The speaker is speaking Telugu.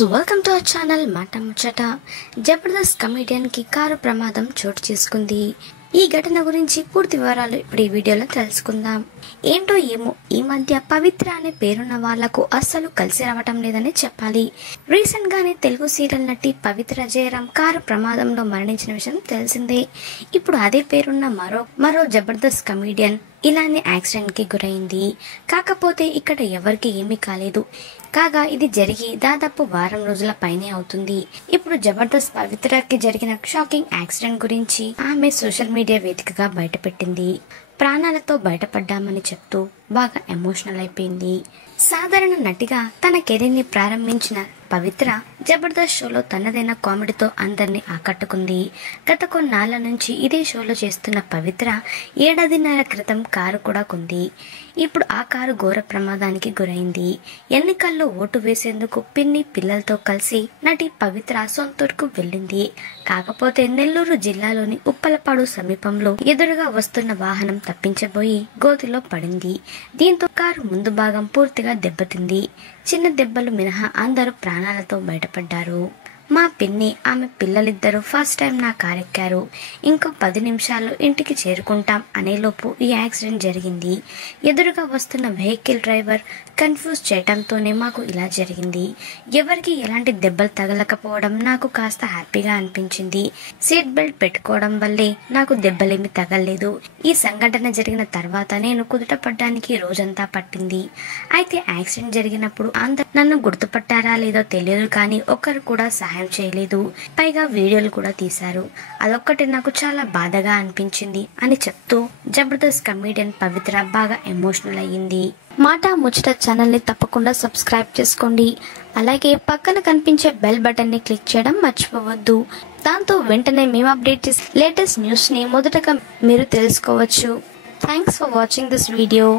Viewers, welcome to our channel మాట ముచ్చట. జబర్దస్త్ కమెడియన్ కి కారు ప్రమాదం చోటు చేసుకుంది. ఈ ఘటన గురించి పూర్తి వివరాలు ఇప్పుడు ఈ వీడియోలో తెలుసుకుందాం. ఏంటో ఏమో ఈ మధ్య పవిత్ర అనే పేరున్న వాళ్లకు అస్సలు కలిసి రావటం లేదని చెప్పాలి. రీసెంట్ గానే తెలుగు సీరియల్ నటి పవిత్ర జయరాం కారు ప్రమాదంలో మరణించిన విషయం తెలిసిందే. ఇప్పుడు అదే పేరున్న మరో జబర్దస్త్ కమెడియన్ ఇలానే యాక్సిడెంట్ కి గురైంది. కాకపోతే ఇక్కడ ఎవరికి ఏమీ కాలేదు. కాగా ఇది జరిగి దాదాపు వారం రోజుల పైనే అవుతుంది. ఇప్పుడు జబర్దస్త్ పవిత్రకి జరిగిన షాకింగ్ యాక్సిడెంట్ గురించి ఆమె సోషల్ మీడియా వేదికగా బయటపెట్టింది. ప్రాణాలతో బయటపడ్డామని చెప్తూ బాగా ఎమోషనల్ అయిపోయింది. సాధారణ నటిగా తన కెరీర్ ని ప్రారంభించిన పవిత్ర జబర్దస్త్ షోలో తనదైన కామెడీతో అందరినీ ఆకట్టుకుంది. గత కొన్నాళ్ల నుంచి ఇదే షోలో చేస్తున్న పవిత్ర ఏడాదిన్నర క్రితం కారు కూడా కొంది. ఇప్పుడు ఆ కారు ఘోర ప్రమాదానికి గురైంది. ఎన్నికల్లో ఓటు వేసేందుకు పిన్ని పిల్లలతో కలిసి నటి పవిత్ర సొంతూరుకు వెళ్ళింది. కాకపోతే నెల్లూరు జిల్లాలోని ఉప్పలపాడు సమీపంలో ఎదురుగా వస్తున్న వాహనం తప్పించబోయి గోతిలో పడింది. దీంతో కారు ముందు భాగం పూర్తిగా దెబ్బతింది. చిన్న దెబ్బలు మినహా అందరూ ప్రాణాలతో బయటపడ్డారు. మా పిన్ని, ఆమె పిల్లలిద్దరూ ఫస్ట్ టైం నా కారు ఎక్కారు. ఇంకో 10 నిమిషాల్లో ఇంటికి చేరుకుంటాం అనేలోపు ఈ యాక్సిడెంట్ జరిగింది. ఎదురుగా వస్తున్న వెహికల్ డ్రైవర్ కన్ఫ్యూజ్ చేయటంతోనే మాకు ఇలా జరిగింది. ఎవరికి ఎలాంటి దెబ్బలు తగలకపోవడం నాకు కాస్త హ్యాపీగా అనిపించింది. సీట్ బెల్ట్ పెట్టుకోవడం వల్లే నాకు దెబ్బలేమి తగలలేదు. ఈ సంఘటన జరిగిన తర్వాత నేను కుదుట పడ్డానికి రోజంతా పట్టింది. అయితే యాక్సిడెంట్ జరిగినప్పుడు అందరూ నన్ను గుర్తుపట్టారా లేదో తెలియదు, కానీ ఒక్కరు కూడా సహాయం చేయలేదు. పైగా వీడియోలు కూడా తీశారు. అదొక్కటి నాకు చాలా బాధగా అనిపించింది అని చెప్తూ జబర్దస్త్ కమెడియన్ పవిత్ర బాగా ఎమోషనల్ అయ్యింది. మాట ముచ్చట ఛానల్ ని తప్పకుండా సబ్స్క్రైబ్ చేసుకోండి. అలాగే పక్కన కనిపించే బెల్ బటన్ ని క్లిక్ చేయడం మర్చిపోవద్దు. దాంతో వెంటనే మేము అప్డేట్ చేసే లేటెస్ట్ న్యూస్ ని మొదటగా మీరు తెలుసుకోవచ్చు. Thanks for watching this video.